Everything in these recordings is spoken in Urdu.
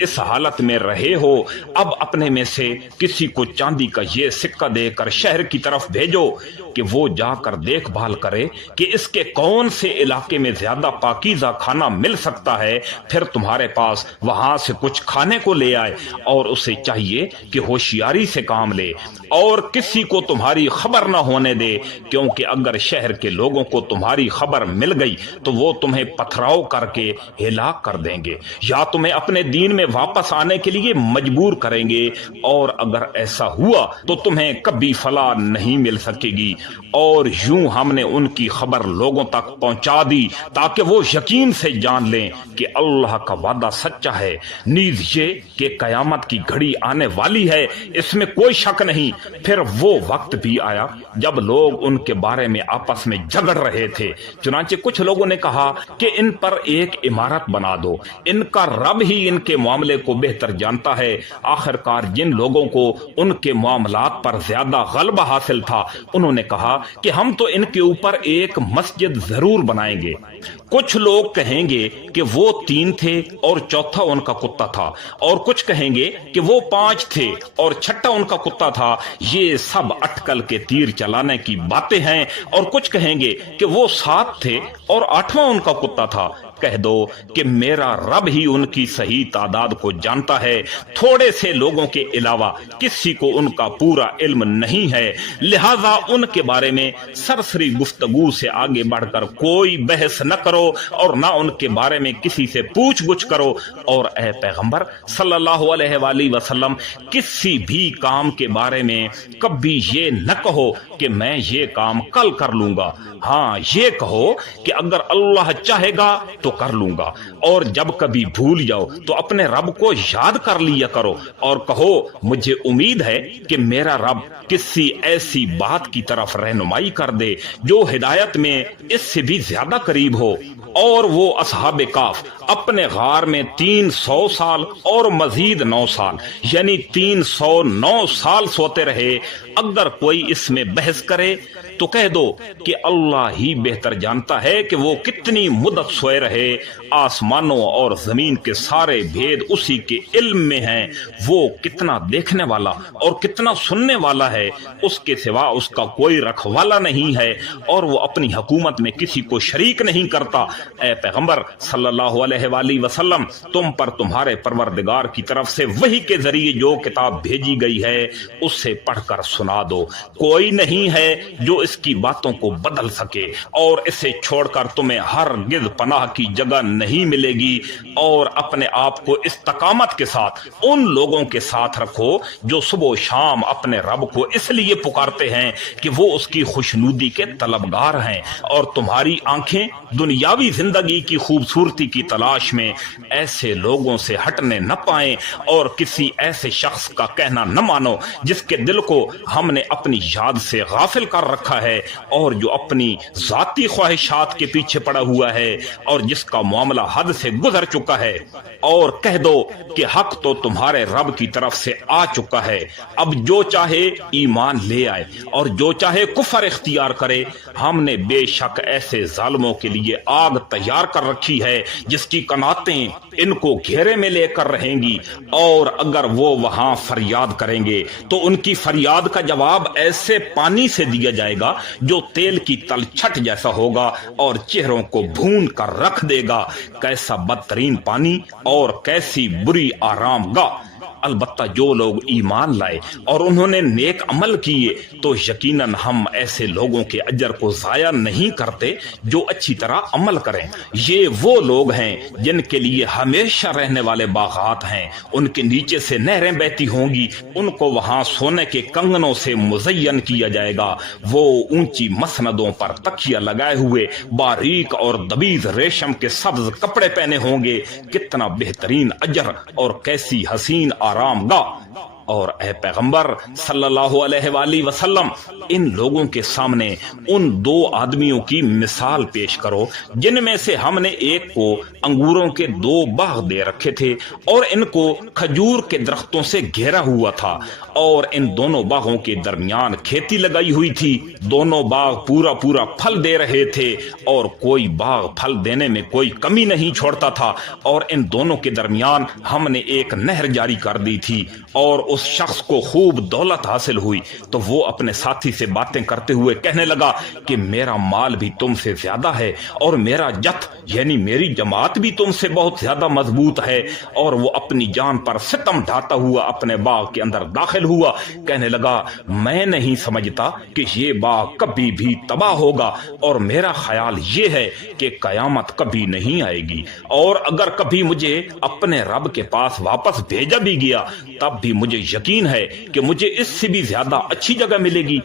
اس حالت میں رہے ہو، اب اپنے میں سے کسی کو چاندی کا یہ سکہ دے کر شہر کی طرف بھیجو کہ وہ جا کر دیکھ بھال کرے کہ اس کے کون سے علاقے میں زیادہ پاکیزہ کھانا مل سکتا ہے، پھر تمہارے پاس وہاں سے کچھ کھانے کو لے آئے، اور اسے چاہیے کہ ہوشیاری سے کام لے اور کسی کو تمہاری خبر نہ ہونے دے، کیونکہ اگر شہر کے لوگوں کو تمہاری خبر مل گئی تو وہ تمہیں پتھراؤ کر کے ہلاک کر دیں گے یا تمہیں اپنے دین میں واپس آنے کے لیے مجبور کریں گے، اور اگر ایسا ہوا تو تمہیں کبھی فلاح نہیں مل سکے گی۔ اور یوں ہم نے ان کی خبر لوگوں تک پہنچا دی تاکہ وہ یقین سے جان لیں کہ اللہ کا وعدہ سچا ہے، نیز یہ کہ قیامت کی گھڑی آنے والی ہے، اس میں کوئی شک نہیں۔ پھر وہ وقت بھی آیا جب لوگ ان کے بارے میں آپس میں جھگڑ رہے تھے، چنانچہ کچھ لوگوں نے کہا کہ ان پر ایک عمارت بنا دو، ان کا رب ہی ان کے معاملے کو بہتر جانتا ہے۔ آخرکار جن لوگوں کو ان کے معاملات پر زیادہ غلبہ حاصل تھا، انہوں نے کہا کہ ہم تو ان کے اوپر ایک مسجد ضرور بنائیں گے۔ کچھ لوگ کہیں گے کہ وہ 3 تھے اور چوتھا ان کا کتا تھا، اور کچھ کہیں گے کہ وہ 5 تھے اور چھٹا ان کا کتا تھا۔ یہ سب اٹکل کے تیر چلانے کی باتیں ہیں۔ اور کچھ کہیں گے کہ وہ 7 تھے اور 8واں ان کا کتا تھا۔ کہہ دو کہ میرا رب ہی ان کی صحیح تعداد کو جانتا ہے، تھوڑے سے لوگوں کے علاوہ کسی کو ان کا پورا علم نہیں ہے، لہذا ان کے بارے میں سرسری گفتگو سے آگے بڑھ کر کوئی بحث نہ کرو اور نہ ان کے بارے میں کسی سے پوچھ گچھ کرو۔ اور اے پیغمبر صلی اللہ علیہ وآلہ وسلم، کسی بھی کام کے بارے میں کبھی یہ نہ کہو کہ میں یہ کام کل کر لوں گا، ہاں یہ کہو کہ اگر اللہ چاہے گا تو کر لوں گا، اور جب کبھی بھول جاؤ تو اپنے رب کو یاد کر لیا کرو اور کہو مجھے امید ہے کہ میرا رب کسی ایسی بات کی طرف رہنمائی کر دے جو ہدایت میں اس سے بھی زیادہ قریب ہو۔ اور وہ اصحاب کاف اپنے غار میں 300 سال اور مزید 9 سال یعنی 309 سال سوتے رہے۔ اگر کوئی اس میں بحث کرے تو کہہ دو کہ اللہ ہی بہتر جانتا ہے کہ وہ کتنی مدت سوئے رہے، آسمانوں اور زمین کے سارے بھید اسی کے علم میں ہیں، وہ کتنا دیکھنے والا اور کتنا سننے والا ہے، اس کے سوا اس کا کوئی رکھوالا نہیں ہے، اور وہ اپنی حکومت میں کسی کو شریک نہیں کرتا۔ اے پیغمبر صلی اللہ علیہ وآلہ وسلم، تم پر تمہارے پروردگار کی طرف سے وحی کے ذریعے جو کتاب بھیجی گئی ہے اس سے پڑھ کر سنا دو، کوئی نہیں ہے جو اس کی باتوں کو بدل سکے، اور اسے چھوڑ کر تمہیں ہرگز پناہ کی جگہ نہیں ملے گی۔ اور اپنے آپ کو استقامت کے ساتھ ان لوگوں کے ساتھ رکھو جو صبح و شام اپنے رب کو اس لیے پکارتے ہیں کہ وہ اس کی خوشنودی کے طلبگار ہیں، اور تمہاری آنکھیں دنیاوی زندگی کی خوبصورتی کی تلاش میں ایسے لوگوں سے ہٹنے نہ پائیں، اور کسی ایسے شخص کا کہنا نہ مانو جس کے دل کو ہم نے اپنی یاد سے غافل کر رکھا ہے، اور جو اپنی ذاتی خواہشات کے پیچھے پڑا ہوا ہے، اور جس کا معاملہ حد سے گزر چکا ہے۔ اور کہہ دو کہ حق تو تمہارے رب کی طرف سے آ چکا ہے، اب جو چاہے ایمان لے آئے اور جو چاہے کفر اختیار کرے۔ ہم نے بے شک ایسے ظالموں کے لیے آگ تیار کر رکھی ہے جس کی قناتیں ان کو گھیرے میں لے کر رہیں گی، اور اگر وہ وہاں فریاد کریں گے تو ان کی فریاد کا جواب ایسے پانی سے دیا جائے گا جو تیل کی تلچھٹ جیسا ہوگا اور چہروں کو بھون کر رکھ دے گا۔ کیسا بدترین پانی اور کیسی بری آرام گاہ! البتہ جو لوگ ایمان لائے اور انہوں نے نیک عمل کیے تو یقیناً ہم ایسے لوگوں کے اجر کو ضائع نہیں کرتے جو اچھی طرح عمل کریں۔ یہ وہ لوگ ہیں جن کے لیے ہمیشہ رہنے والے باغات ہیں، ان کے نیچے سے نہریں بہتی ہوں گی، ان کو وہاں سونے کے کنگنوں سے مزین کیا جائے گا، وہ اونچی مسندوں پر تکیہ لگائے ہوئے باریک اور دبیز ریشم کے سبز کپڑے پہنے ہوں گے۔ کتنا بہترین اجر اور کیسی حسین آرام گاہ! اور اے پیغمبر صلی اللہ علیہ وآلہ وسلم ان لوگوں کے سامنے ان دو آدمیوں کی مثال پیش کرو جن میں سے ہم نے ایک کو انگوروں کے 2 باغ دے رکھے تھے اور ان کو کھجور کے درختوں سے گھیرا ہوا تھا اور ان دونوں باغوں کے درمیان کھیتی لگائی ہوئی تھی. دونوں باغ پورا پورا پھل دے رہے تھے اور کوئی باغ پھل دینے میں کوئی کمی نہیں چھوڑتا تھا اور ان دونوں کے درمیان ہم نے ایک نہر جاری کر دی تھی. اور اس شخص کو خوب دولت حاصل ہوئی تو وہ اپنے ساتھی سے باتیں کرتے ہوئے کہنے لگا کہ میرا مال بھی تم سے زیادہ ہے اور میرا جتھ یعنی میری جماعت بھی تم سے بہت زیادہ مضبوط ہے. اور وہ اپنی جان پر ستم ڈھاتا ہوا اپنے باغ کے اندر داخل ہوا. کہنے لگا میں نہیں سمجھتا کہ یہ باغ کبھی بھی تباہ ہوگا اور میرا خیال یہ ہے کہ قیامت کبھی نہیں آئے گی اور اگر کبھی مجھے اپنے رب کے پاس واپس بھیجا بھی گیا تب بھی مجھے یقین ہے کہ مجھے اس سے بھی زیادہ اچھی جگہ ملے گی.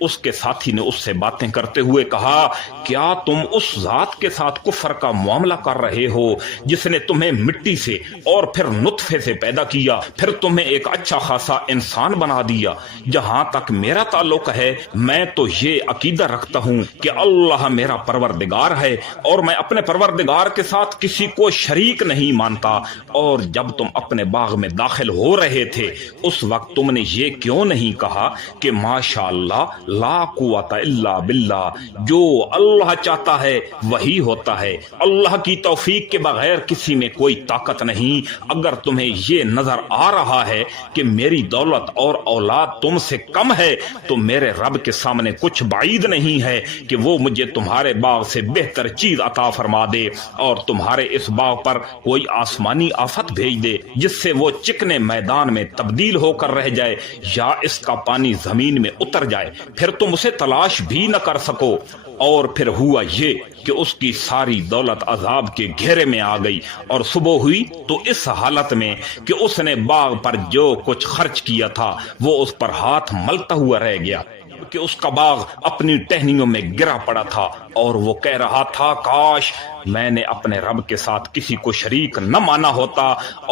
اس کے ساتھی نے اس سے باتیں کرتے ہوئے کہا کیا تم اس ذات کے ساتھ کفر کا معاملہ کر رہے ہو جس نے تمہیں مٹی سے اور پھر نطفے سے پیدا کیا پھر تمہیں ایک اچھا خاصا انسان بنا دیا. جہاں تک میرا تعلق ہے میں تو یہ عقیدہ رکھتا ہوں کہ اللہ میرا پروردگار ہے اور میں اپنے پروردگار کے ساتھ کسی کو شریک نہیں مانتا. اور جب تم اپنے باغ میں داخل ہو رہے تھے اس وقت تم نے یہ کیوں نہیں کہا کہ ماشاء اللہ لا قوت الا باللہ جو اللہ چاہتا ہے وہی ہوتا ہے. اللہ کی توفیق کے بغیر کسی میں کوئی طاقت نہیں. اگر تمہیں یہ نظر آ رہا ہے کہ میری دولت اور اولاد تم سے کم ہے تو میرے رب کے سامنے کچھ بعید نہیں ہے کہ وہ مجھے تمہارے باغ سے بہتر چیز عطا فرما دے اور تمہارے اس باغ پر کوئی آسمانی آفت بھیج دے جس سے وہ چکنے میدان میں تبدیل ہو کر رہ جائے یا اس کا پانی زمین میں اتر جائے پھر تم اسے تلاش بھی نہ کر سکو. اور پھر ہوا یہ کہ اس کی ساری دولت عذاب کے گھیرے میں آ گئی اور صبح ہوئی تو اس حالت میں کہ اس نے باغ پر جو کچھ خرچ کیا تھا وہ اس پر ہاتھ ملتا ہوا رہ گیا کہ اس کا باغ اپنی ٹہنیوں میں گرا پڑا تھا اور وہ کہہ رہا تھا کاش میں نے اپنے رب کے ساتھ کسی کو شریک نہ مانا ہوتا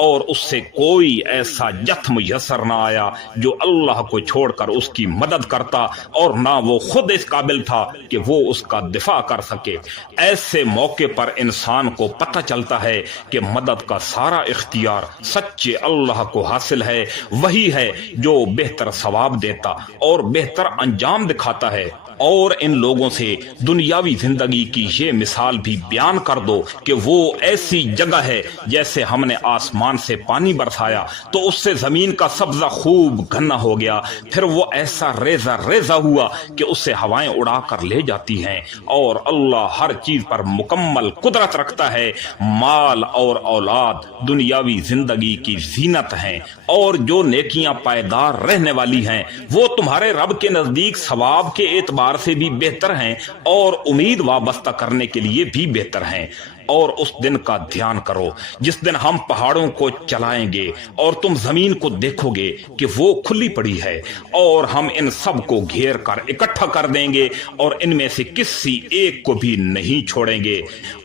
اور اس سے کوئی ایسا جتھ میسر نہ آیا جو اللہ کو چھوڑ کر اس کی مدد کرتا اور نہ وہ خود اس قابل تھا کہ وہ اس کا دفاع کر سکے. ایسے موقع پر انسان کو پتہ چلتا ہے کہ مدد کا سارا اختیار سچے اللہ کو حاصل ہے. وہی ہے جو بہتر ثواب دیتا اور بہتر انجام دکھاتا ہے. اور ان لوگوں سے دنیاوی زندگی کی یہ مثال بھی بیان کر دو کہ وہ ایسی جگہ ہے جیسے ہم نے آسمان سے پانی برسایا تو اس سے زمین کا سبزہ خوب گھنا ہو گیا پھر وہ ایسا ریزہ ریزہ ہوا کہ اس سے ہوائیں اڑا کر لے جاتی ہیں. اور اللہ ہر چیز پر مکمل قدرت رکھتا ہے. مال اور اولاد دنیاوی زندگی کی زینت ہیں اور جو نیکیاں پائیدار رہنے والی ہیں وہ تمہارے رب کے نزدیک ثواب کے اعتبار سے بھی بہتر ہیں اور امید وابستہ کرنے کے لیے بھی بہتر ہیں. اور اس دن کا دھیان کرو جس دن ہم پہاڑوں کو چلائیں گے اور تم زمین کو دیکھو گے کہ وہ کھلی پڑی ہے اور ہم ان سب کو گھیر کر اکٹھا کر دیں گے اور ان میں سے کسی ایک کو بھی نہیں چھوڑیں گے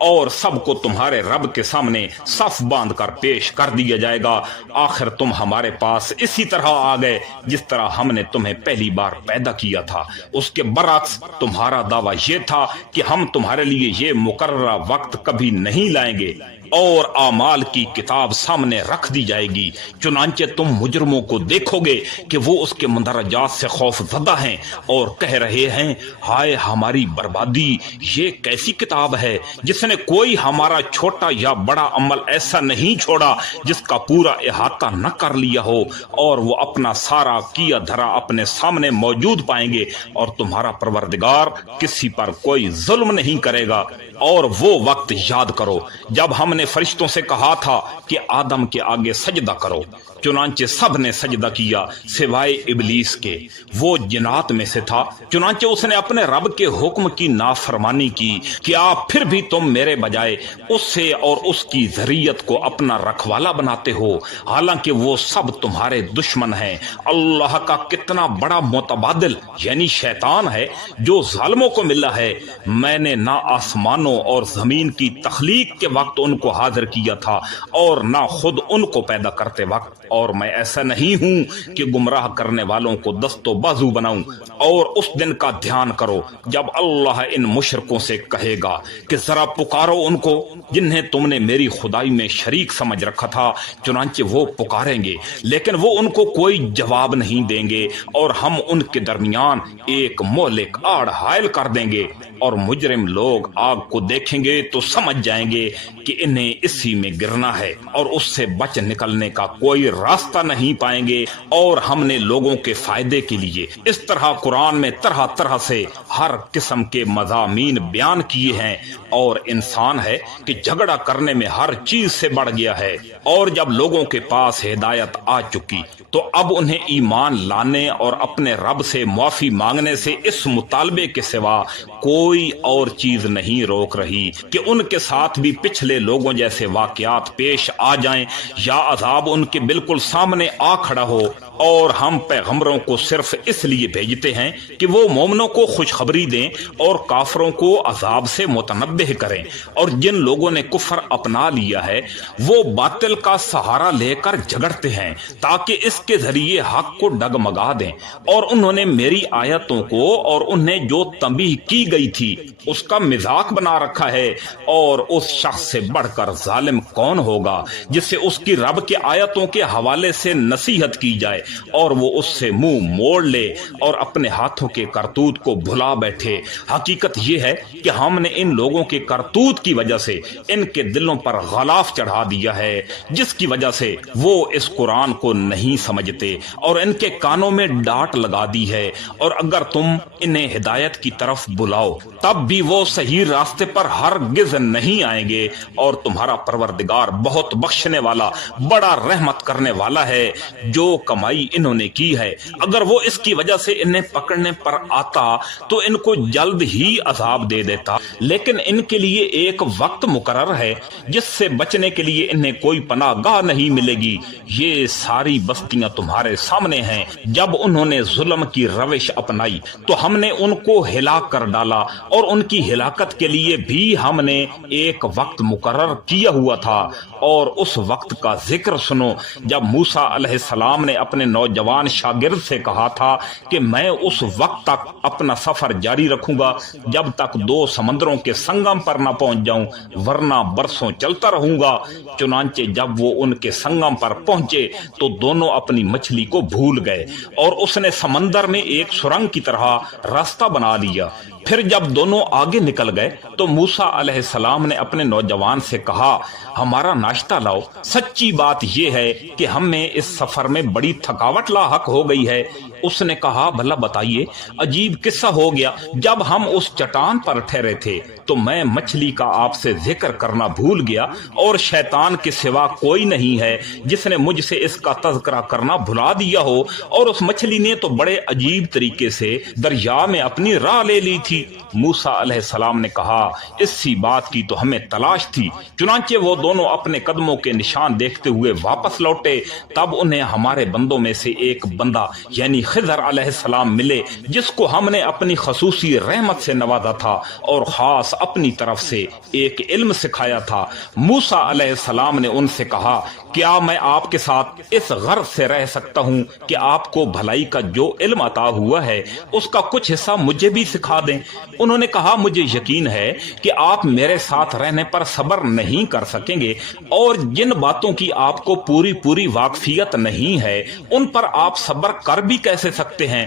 اور سب کو تمہارے رب کے سامنے صف باندھ کر پیش کر دیا جائے گا. آخر تم ہمارے پاس اسی طرح آ گئے جس طرح ہم نے تمہیں پہلی بار پیدا کیا تھا. اس کے برعکس تمہارا دعویٰ یہ تھا کہ ہم تمہارے لیے یہ مقررہ وقت کبھی نہیں لائیں گے اور اعمال کی کتاب سامنے رکھ دی جائے گی. چنانچہ تم مجرموں کو دیکھو گے کہ وہ اس کے مندرجات سے خوف زدہ ہیں اور کہہ رہے ہیں ہائے ہماری بربادی. یہ کیسی کتاب ہے جس نے کوئی ہمارا چھوٹا یا بڑا عمل ایسا نہیں چھوڑا جس کا پورا احاطہ نہ کر لیا ہو. اور وہ اپنا سارا کیا دھرا اپنے سامنے موجود پائیں گے اور تمہارا پروردگار کسی پر کوئی ظلم نہیں کرے گا. اور وہ وقت یاد کرو جب ہم نے فرشتوں سے کہا تھا کہ آدم کے آگے سجدہ کرو چنانچہ سب نے سجدہ کیا سوائے ابلیس کے. وہ جنات میں سے تھا چنانچہ اس نے اپنے رب کے حکم کی نافرمانی کی. کیا پھر بھی تم میرے بجائے اس سے اور اس کی ذریت کو اپنا رکھوالا بناتے ہو حالانکہ وہ سب تمہارے دشمن ہیں. اللہ کا کتنا بڑا متبادل یعنی شیطان ہے جو ظالموں کو ملا ہے. میں نے نہ آسمانوں اور زمین کی تخلیق کے وقت ان کو حاضر کیا تھا اور نہ خود ان کو پیدا کرتے وقت، اور میں ایسا نہیں ہوں کہ گمراہ کرنے والوں کو دست و بازو بناؤں۔ اور اس دن کا دھیان کرو جب اللہ ان مشرکوں سے کہے گا کہ ذرا پکارو ان کو جنہیں تم نے میری خدائی میں شریک سمجھ رکھا تھا، چنانچہ وہ پکاریں گے لیکن وہ ان کو کوئی جواب نہیں دیں گے، اور ہم ان کے درمیان ایک مہلک آڑ حائل کر دیں گے، اور مجرم لوگ آگ کو دیکھیں گے تو سمجھ جائیں گے کہ انہیں اسی میں گرنا ہے اور اس سے بچ نکلنے کا کوئی راستہ نہیں پائیں گے۔ اور ہم نے لوگوں کے فائدے کے لیے اس طرح قرآن میں طرح طرح سے ہر قسم کے مضامین بیان کیے ہیں، اور انسان ہے کہ جھگڑا کرنے میں ہر چیز سے بڑھ گیا ہے۔ اور جب لوگوں کے پاس ہدایت آ چکی تو اب انہیں ایمان لانے اور اپنے رب سے معافی مانگنے سے اس مطالبے کے سوا کوئی اور چیز نہیں روک رہی کہ ان کے ساتھ بھی پچھلے لوگوں جیسے واقعات پیش آ جائیں یا عذاب ان کے بالکل سامنے آ کھڑا ہو۔ اور ہم پیغمبروں کو صرف اس لیے بھیجتے ہیں کہ وہ مومنوں کو خوشخبری دیں اور کافروں کو عذاب سے متنبہ کریں، اور جن لوگوں نے کفر اپنا لیا ہے وہ باطل کا سہارا لے کر جھگڑتے ہیں تاکہ اس کے ذریعے حق کو ڈگمگا دیں، اور انہوں نے میری آیتوں کو اور انہیں جو تنبیہ کی گئی تھی اس کا مذاق بنا رکھا ہے۔ اور اس شخص سے بڑھ کر ظالم کون ہوگا جسے اس کی رب کے آیتوں کے حوالے سے نصیحت کی جائے اور وہ اس سے منہ موڑ لے اور اپنے ہاتھوں کے کرتوت کو بھلا بیٹھے۔ حقیقت یہ ہے کہ ہم نے ان لوگوں کے کرتوت کی وجہ سے ان کے دلوں پر غلاف چڑھا دیا ہے، جس کی وجہ سے وہ اس قرآن کو نہیں سمجھتے، اور ان کے کانوں میں ڈانٹ لگا دی ہے، اور اگر تم انہیں ہدایت کی طرف بلاؤ تب بھی وہ صحیح راستے پر ہرگز نہیں آئیں گے، اور تمہارا پروردگار بہت بخشنے والا بڑا رحمت کرنے والا ہے۔ جو کمائی انہوں نے کی ہے اگر وہ اس کی وجہ سے انہیں پکڑنے پر آتا تو ان کو جلد ہی عذاب دے دیتا، لیکن ان کے لیے ایک وقت مقرر ہے جس سے بچنے کے لیے انہیں کوئی پناہ گاہ نہیں ملے گی۔ یہ ساری بستیاں تمہارے سامنے ہیں۔ جب انہوں نے ظلم کی روش اپنائی تو ہم نے ان کو ہلاک کر ڈالا، اور ان کی ہلاکت کے لیے بھی ہم نے ایک وقت مقرر کیا ہوا تھا۔ اور اس وقت کا ذکر سنو جب موسیٰ علیہ السلام نے اپنے نوجوان شاگرد سے کہا تھا کہ میں اس وقت تک اپنا سفر جاری رکھوں گا جب تک 2 سمندروں کے سنگم پر نہ پہنچ جاؤں، ورنہ برسوں چلتا رہوں گا۔ چنانچہ جب وہ ان کے سنگم پر پہنچے تو دونوں اپنی مچھلی کو بھول گئے، اور اس نے سمندر میں ایک سرنگ کی طرح راستہ بنا لیا۔ پھر جب دونوں آگے نکل گئے تو موسیٰ علیہ السلام نے اپنے نوجوان سے کہا ہمارا ناشتہ لاؤ۔ سچی بات یہ ہے کہ ہمیں اس سفر میں بڑی تھکاوٹ لاحق ہو گئی ہے۔ اس نے کہا بھلا بتائیے عجیب قصہ ہو گیا، جب ہم اس چٹان پر ٹھہرے تھے تو میں مچھلی کا آپ سے ذکر کرنا بھول گیا، اور شیطان کے سوا کوئی نہیں ہے جس نے مجھ سے اس کا تذکرہ کرنا بھلا دیا ہو، اور اس مچھلی نے تو بڑے عجیب طریقے سے دریا میں اپنی راہ لے لی تھی۔ موسیٰ علیہ السلام نے کہا اسی بات کی تو ہمیں تلاش تھی۔ چنانچہ وہ دونوں اپنے قدموں کے نشان دیکھتے ہوئے واپس لوٹے، تب انہیں ہمارے بندوں میں سے ایک بندہ یعنی خضر علیہ السلام ملے جس کو ہم نے اپنی خصوصی رحمت سے نوازا تھا اور خاص اپنی طرف سے ایک علم سکھایا تھا۔ موسیٰ علیہ السلام نے ان سے کہا کیا میں آپ کے ساتھ اس غرض سے رہ سکتا ہوں کہ آپ کو بھلائی کا جو علم عطا ہوا ہے اس کا کچھ حصہ مجھے بھی سکھا دیں؟ انہوں نے کہا مجھے یقین ہے کہ آپ میرے ساتھ رہنے پر صبر نہیں کر سکیں گے، اور جن باتوں کی آپ کو پوری واقفیت نہیں ہے ان پر آپ صبر کر بھی کیسے سکتے ہیں؟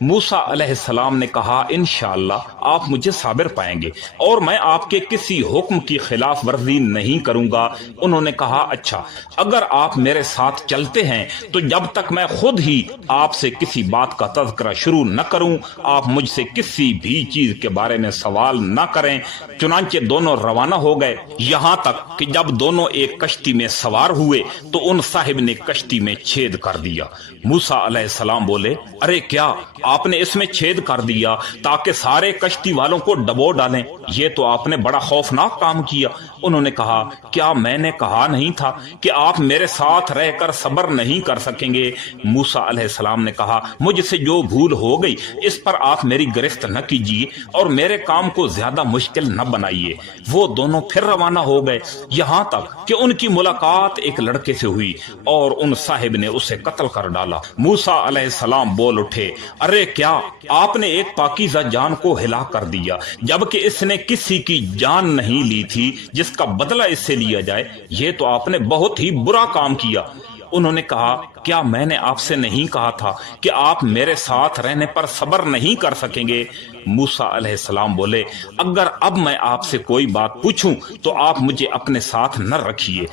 موسیٰ علیہ السلام نے کہا انشاءاللہ آپ مجھے صابر پائیں گے، اور میں آپ کے کسی حکم کی خلاف ورزی نہیں کروں گا۔ انہوں نے کہا اچھا، اگر آپ میرے ساتھ چلتے ہیں تو جب تک میں خود ہی آپ سے کسی بات کا تذکرہ شروع نہ کروں آپ مجھ سے کسی بھی چیز کے بارے میں سوال نہ کریں۔ چنانچہ دونوں روانہ ہو گئے، یہاں تک کہ جب دونوں ایک کشتی میں سوار ہوئے تو ان صاحب نے کشتی میں چھید کر دیا۔ موسیٰ علیہ السلام بولے ارے کیا آپ نے اس میں چھید کر دیا تاکہ سارے کشتی والوں کو ڈبو ڈالیں، یہ تو آپ نے بڑا خوفناک کام کیا۔ انہوں نے کہا کیا میں نے کہا نہیں تھا کہ آپ میرے ساتھ رہ کر صبر نہیں کر سکیں گے؟ موسیٰ علیہ السلام نے کہا مجھ سے جو بھول ہو گئی اس پر آپ میری گرفت نہ کیجیے اور میرے کام کو زیادہ مشکل نہ بنائیے۔ وہ دونوں پھر روانہ ہو گئے، یہاں تک کہ ان کی ملاقات ایک لڑکے سے ہوئی اور ان صاحب نے اسے قتل کر ڈالا۔ موسیٰ علیہ السلام بول اٹھے، ارے کیا آپ نے ایک پاکیزہ جان کو ہلاک کر دیا جبکہ اس نے کسی کی جان نہیں لی تھی جس کا بدلہ اس سے لیا جائے؟ یہ تو آپ نے بہت ہی برا کام کیا۔ انہوں نے کہا کیا میں نے آپ سے نہیں کہا تھا کہ آپ میرے ساتھ رہنے پر صبر نہیں کر سکیں گے؟ موسیٰ علیہ السلام بولے اگر اب میں آپ سے کوئی بات پوچھوں تو آپ مجھے اپنے ساتھ نہ رکھیے،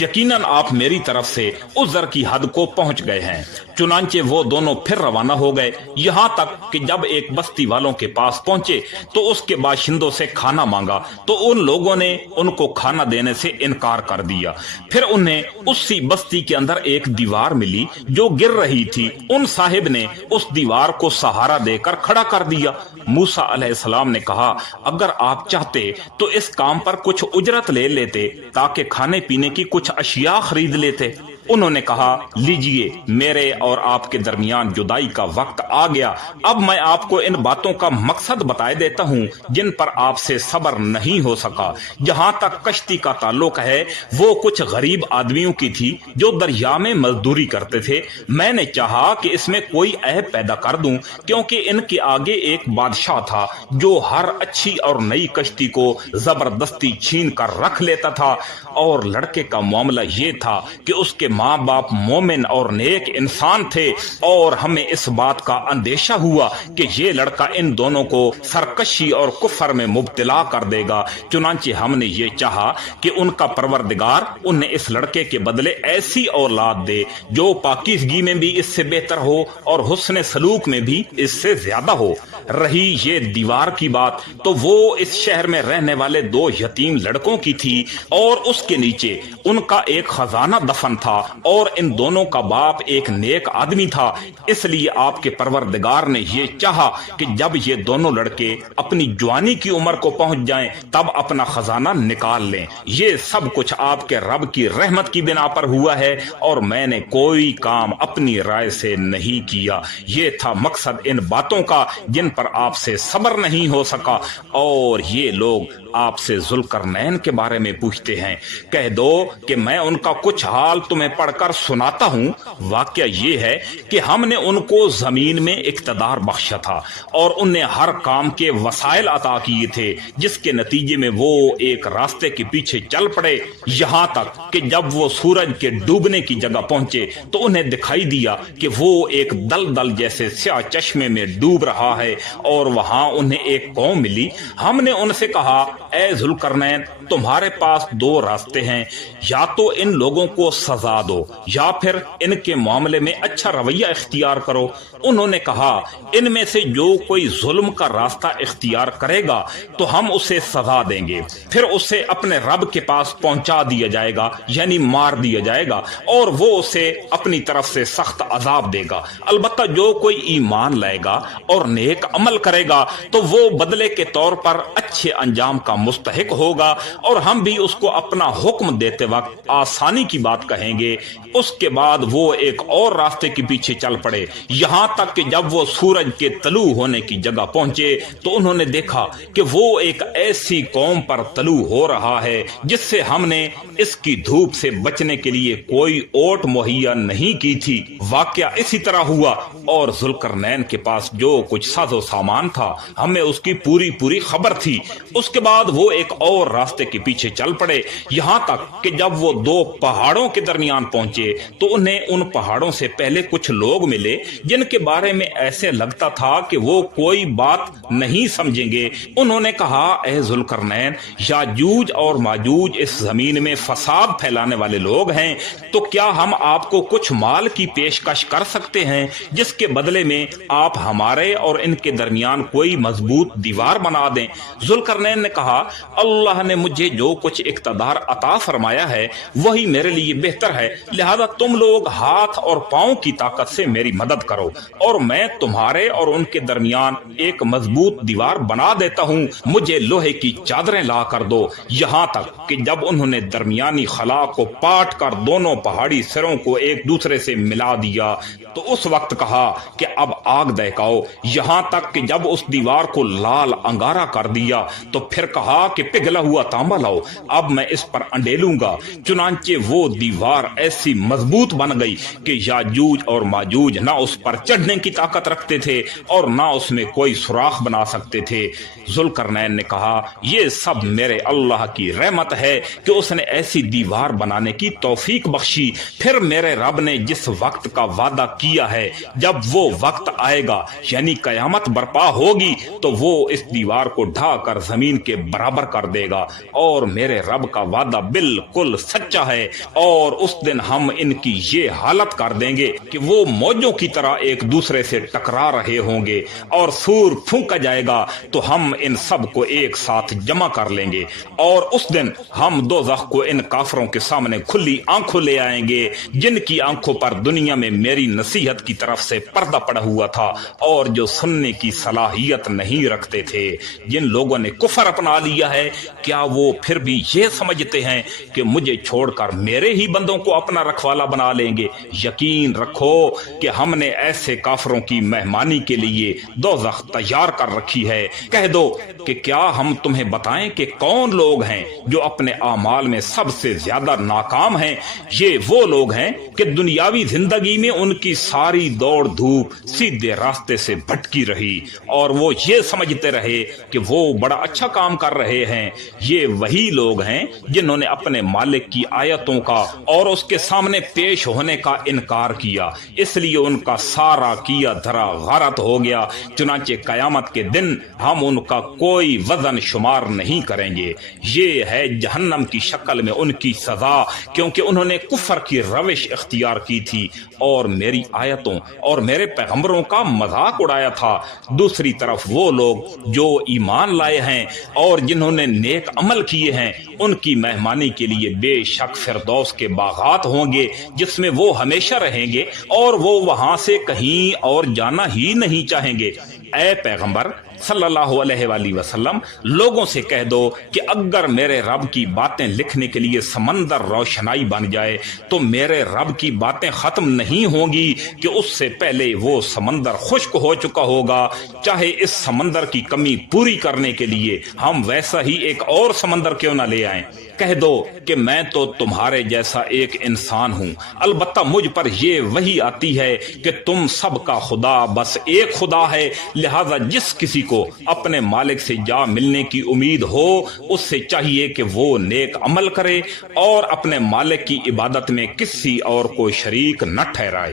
یقیناً آپ میری طرف سے عذر کی حد کو پہنچ گئے ہیں۔ چنانچہ وہ دونوں پھر روانہ ہو گئے، یہاں تک کہ جب ایک بستی والوں کے پاس پہنچے تو اس کے باشندوں سے کھانا مانگا تو ان لوگوں نے ان کو کھانا دینے سے انکار کر دیا۔ پھر انہیں اسی بستی کے اندر ایک دیوار ملی جو گر رہی تھی، ان صاحب نے اس دیوار کو سہارا دے کر کھڑا کر دیا۔ موسیٰ علیہ السلام نے کہا اگر آپ چاہتے تو اس کام پر کچھ اجرت لے لیتے تاکہ کھانے پینے کی کچھ اشیاء خرید لیتے۔ انہوں نے کہا لیجئے، میرے اور آپ کے درمیان جدائی کا وقت آ گیا، اب میں آپ کو ان باتوں کا مقصد بتائے دیتا ہوں جن پر آپ سے صبر نہیں ہو سکا۔ جہاں تک کشتی کا تعلق ہے وہ کچھ غریب آدمیوں کی تھی جو دریا میں مزدوری کرتے تھے۔ میں نے چاہا کہ اس میں کوئی عیب پیدا کر دوں کیونکہ ان کے آگے ایک بادشاہ تھا جو ہر اچھی اور نئی کشتی کو زبردستی چھین کر رکھ لیتا تھا، اور لڑکے کا معاملہ یہ تھا کہ اس کے ماں باپ مومن اور نیک انسان تھے، اور ہمیں اس بات کا اندیشہ ہوا کہ یہ لڑکا ان دونوں کو سرکشی اور کفر میں مبتلا کر دے گا۔ چنانچہ ہم نے یہ چاہا کہ ان کا پروردگار انہیں اس لڑکے کے بدلے ایسی اولاد دے جو پاکیزگی میں بھی اس سے بہتر ہو اور حسن سلوک میں بھی اس سے زیادہ ہو۔ رہی یہ دیوار کی بات تو وہ اس شہر میں رہنے والے دو یتیم لڑکوں کی تھی، اور اس کے نیچے ان کا ایک خزانہ دفن تھا، اور ان دونوں کا باپ ایک نیک آدمی تھا۔ اس لیے آپ کے پروردگار نے یہ چاہا کہ جب یہ دونوں لڑکے اپنی جوانی کی عمر کو پہنچ جائیں تب اپنا خزانہ نکال لیں۔ یہ سب کچھ آپ کے رب کی رحمت کی بنا پر ہوا ہے، اور میں نے کوئی کام اپنی رائے سے نہیں کیا۔ یہ تھا مقصد ان باتوں کا جن پر آپ سے صبر نہیں ہو سکا۔ اور یہ لوگ آپ سے ذوالقرنین کے بارے میں پوچھتے ہیں، کہہ دو کہ میں ان کا کچھ حال تمہیں پڑھ کر سناتا ہوں۔ واقعہ یہ ہے کہ ہم نے ان کو زمین میں اقتدار بخشا تھا اور انہیں ہر کام کے وسائل عطا کیے تھے، جس کے نتیجے میں وہ ایک راستے کے پیچھے چل پڑے، یہاں تک کہ جب وہ سورج کے ڈوبنے کی جگہ پہنچے تو انہیں دکھائی دیا کہ وہ ایک دلدل جیسے سیاہ چشمے میں ڈوب رہا ہے، اور وہاں انہیں ایک قوم ملی۔ ہم نے ان سے کہا اے ذوالقرنین، تمہارے پاس دو راستے ہیں، یا تو ان لوگوں کو سزا دو یا پھر ان کے معاملے میں اچھا رویہ اختیار کرو۔ انہوں نے کہا ان میں سے جو کوئی ظلم کا راستہ اختیار کرے گا تو ہم اسے سزا دیں گے، پھر اسے اپنے رب کے پاس پہنچا دیا جائے گا، یعنی مار دیا جائے گا، اور وہ اسے اپنی طرف سے سخت عذاب دے گا۔ البتہ جو کوئی ایمان لائے گا اور نیک عمل کرے گا تو وہ بدلے کے طور پر اچھے انجام کا مستحق ہوگا، اور ہم بھی اس کو اپنا حکم دیتے وقت آسانی کی بات کہیں گے۔ اس کے بعد وہ ایک اور راستے کے پیچھے چل پڑے، یہاں تک کہ جب وہ سورج کے طلوع ہونے کی جگہ پہنچے تو انہوں نے دیکھا کہ وہ ایک ایسی قوم پر طلوع ہو رہا ہے جس سے ہم نے اس کی دھوپ سے بچنے کے لیے کوئی اوٹ مہیا نہیں کی تھی۔ واقعہ اسی طرح ہوا، اور ذوالقرنین کے پاس جو کچھ ساز و سامان تھا ہمیں اس کی پوری خبر تھی۔ اس کے بعد وہ ایک اور راستے کے پیچھے چل پڑے، یہاں تک کہ جب وہ دو پہاڑوں کے درمیان پہنچے تو انہیں ان پہاڑوں سے پہلے کچھ لوگ ملے جن کے بارے میں ایسے لگتا تھا کہ وہ کوئی بات نہیں سمجھیں گے۔ انہوں نے کہا اے ذوالقرنین، یاجوج اور ماجوج اس زمین میں فساد پھیلانے والے لوگ ہیں، تو کیا ہم آپ کو کچھ مال کی پیشکش کر سکتے ہیں جس کے بدلے میں آپ ہمارے اور ان کے درمیان کوئی مضبوط دیوار بنا دیں؟ ذوالقرنین نے کہا اللہ نے مجھے جو کچھ اقتدار عطا فرمایا ہے وہی میرے لیے بہتر ہے، لہذا تم لوگ ہاتھ اور پاؤں کی طاقت سے میری مدد کرو اور میں تمہارے اور ان کے درمیان ایک مضبوط دیوار بنا دیتا ہوں، مجھے لوہے کی چادریں لا کر دو۔ یہاں تک کہ جب انہوں نے درمیانی خلا کو پاٹ کر دونوں پہاڑی سروں کو ایک دوسرے سے ملا دیا تو اس وقت کہا کہ اب آگ دہکاؤ، یہاں تک کہ جب اس دیوار کو لال انگارا کر دیا تو پھر کہا کہ پگھلا ہوا تانبا لاؤ، اب میں اس پر انڈیلوں گا۔ چنانچہ وہ دیوار ایسی مضبوط بن گئی کہ یاجوج اور ماجوج نہ اس پر چڑھنے کی طاقت رکھتے تھے اور نہ اس میں کوئی سوراخ بنا سکتے تھے۔ ذوالقرنین نے کہا یہ سب میرے اللہ کی رحمت ہے کہ اس نے ایسی دیوار بنانے کی توفیق بخشی، پھر میرے رب نے جس وقت کا وعدہ کیا ہے جب وہ وقت آئے گا یعنی قیامت برپا ہوگی تو وہ اس دیوار کو ڈھا کر زمین کے برابر کر دے گا، اور میرے رب کا وعدہ بالکل سچا ہے، اور اس دن ہم ان کی یہ حالت کر دیں گے کہ وہ موجوں کی طرح ایک دوسرے سے ٹکرا رہے ہوں گے، اور سور پھونکا جائے گا تو ہم ان سب کو ایک ساتھ جمع کر لیں گے، اور اس دن ہم دوزخ کو ان کافروں کے سامنے کھلی آنکھوں لے آئیں گے جن کی آنکھوں پر دنیا میں میری نصیحت کی طرف سے پردہ پڑا ہوا تھا اور جو سننے کی صلاحیت نہیں رکھتے تھے۔ جن لوگوں نے کفر اپنا لیا ہے کیا وہ پھر بھی یہ سمجھتے ہیں کہ مجھے چھوڑ کر میرے ہی بندوں کو اپنا رکھوالا بنا لیں گے؟ یقین رکھو کہ ہم نے ایسے کافروں کی مہمانی کے لیے دوزخ تیار کر رکھی ہے۔ کہہ دو کہ کیا ہم تمہیں بتائیں کہ کون لوگ ہیں جو اپنے اعمال میں سب سے زیادہ ناکام ہیں؟ یہ وہ لوگ ہیں کہ دنیاوی زندگی میں ان کی ساری دوڑ دھوپ سیدھے راستے سے بھٹکی رہی اور وہ یہ سمجھتے رہے کہ وہ بڑا اچھا کام کر رہے ہیں۔ یہ وہی لوگ ہیں جنہوں نے اپنے مالک کی آیتوں کا اور اس کے سامنے پیش ہونے کا انکار کیا، اس لیے ان کا سارا کیا دھرا غارت ہو گیا۔ چنانچہ قیامت کے دن ہم ان کا کوئی وزن شمار نہیں کریں گے۔ یہ ہے جہنم کی شکل میں ان کی سزا، کیونکہ انہوں نے کفر کی روش اختیار کی تھی اور میری آیتوں اور میرے پیغمبروں کا مذاق اڑایا تھا۔ دوسری طرف وہ لوگ جو ایمان لائے ہیں اور جنہوں نے نیک عمل کیے ہیں ان کی مہمانی کے لیے بے شک فردوس کے باغات ہوں گے جس میں وہ ہمیشہ رہیں گے اور وہ وہاں سے کہیں اور جانا ہی نہیں چاہیں گے۔ اے پیغمبر صلی اللہ علیہ وآلہ وسلم لوگوں سے کہہ دو کہ اگر میرے رب کی باتیں لکھنے کے لیے سمندر روشنائی بن جائے تو میرے رب کی باتیں ختم نہیں ہوں گی کہ اس سے پہلے وہ سمندر خشک ہو چکا ہوگا، چاہے اس سمندر کی کمی پوری کرنے کے لیے ہم ویسا ہی ایک اور سمندر کیوں نہ لے آئیں۔ کہہ دو کہ میں تو تمہارے جیسا ایک انسان ہوں، البتہ مجھ پر یہ وحی آتی ہے کہ تم سب کا خدا بس ایک خدا ہے، لہذا جس کسی کو اپنے مالک سے جا ملنے کی امید ہو اس سے چاہیے کہ وہ نیک عمل کرے اور اپنے مالک کی عبادت میں کسی اور کو شریک نہ ٹھہرائے۔